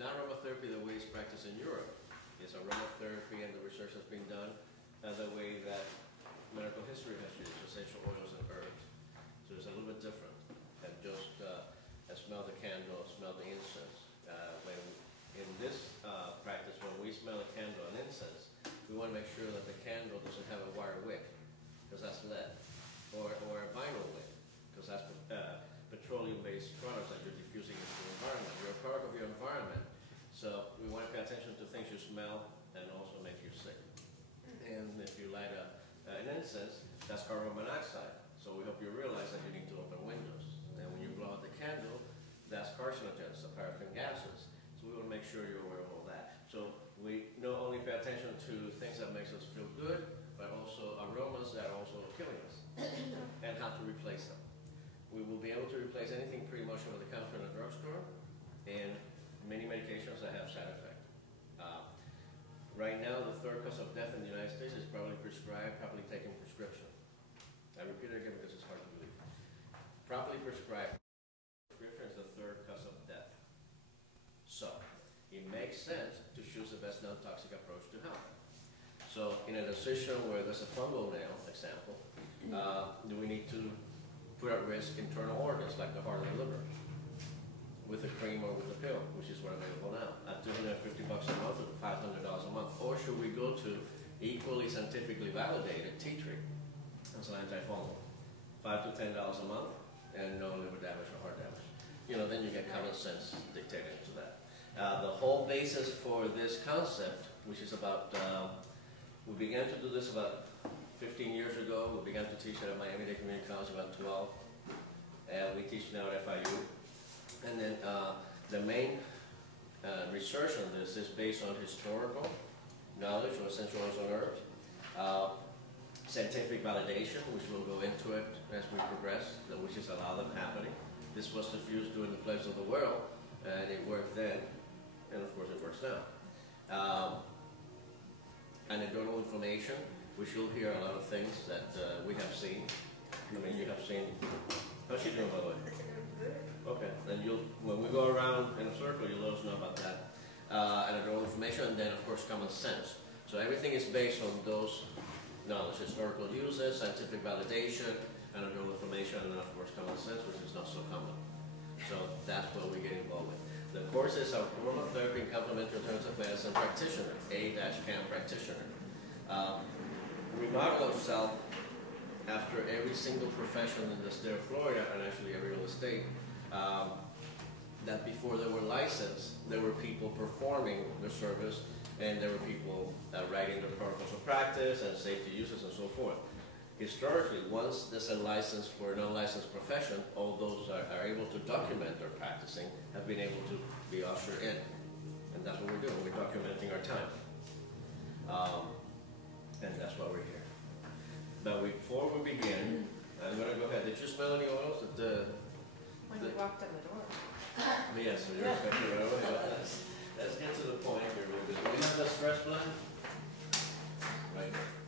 not aromatherapy the way it's practiced in Europe. It's aromatherapy, and the research has been done the way that medical history has used essential oils and herbs. So it's a little bit different than just smell the candle, smell the incense. When in this practice, when we smell a candle and incense, we want to make sure that the candle doesn't have a wire wick, because that's lead, or a vinyl wick, because that's petroleum-based products that you're diffusing into the environment. You're a product of your environment, so we want to pay attention to things you smell and also make you sick. And if you light an incense, that's carbon monoxide. So we hope you realize that you need to open windows. And when you blow out the candle, that's carcinogens, the paraffin gases. So we want to make sure you're aware of all that. So we not only pay attention to things that makes us feel good, but also aromas that are also killing us, and how to replace them. We will be able to replace anything pretty much over the counter in a drugstore, and many medications that have side effects. Right now, the third cause of death in the United States is probably taken prescription. I repeat it again because it's hard to believe. Properly prescribed prescription is the third cause of death. So, it makes sense to choose the best non-toxic approach to health. So, in a decision where there's a fungal nail, example, do we need to put at risk internal organs like the heart and the liver with a cream or with a pill, which is what available now, at $250 a month or $500 a month? Or should we go to equally scientifically validated tea tree as an antifungal, $5 to $10 a month, and no liver damage or heart damage? You know, then you get common sense dictated into that. The whole basis for this concept, which is about, we began to do this about 15 years ago. We began to teach at Miami-Dade Community College about 12. And we teach now at FIU. And then the main research on this is based on historical knowledge of essential oils and herbs, scientific validation, which we'll go into it as we progress, which is a lot of them happening. This was diffused during the plagues of the world, and it worked then, and of course it works now. Anecdotal information, which you'll hear a lot of things that we have seen. I mean, you have seen. How's she doing, by the way? Okay, then when we go around in a circle, you'll let us know about that. Anecdotal information, and then of course common sense. So everything is based on those knowledge, historical uses, scientific validation, anecdotal information, and then of course common sense, which is not so common. So that's what we get involved with. The course is Aromatherapy and Complementary-Alternative Medicine Practitioner, A-CAM Practitioner. Remodel yourself after every single profession in the state of Florida, and actually every other state, that before they were licensed, there were people performing the service, and there were people writing the protocols of practice and safety uses and so forth. Historically, once there's a license for a non-licensed profession, all those are able to document their practicing have been able to be ushered in. And that's what we're doing. We're documenting our time. And that's why we're here. But before we begin, I'm going to go ahead. Did you smell any oils? When you walked in the door. Yes, so you're expecting right away. Let's get to the point here. We have the stress blend right here.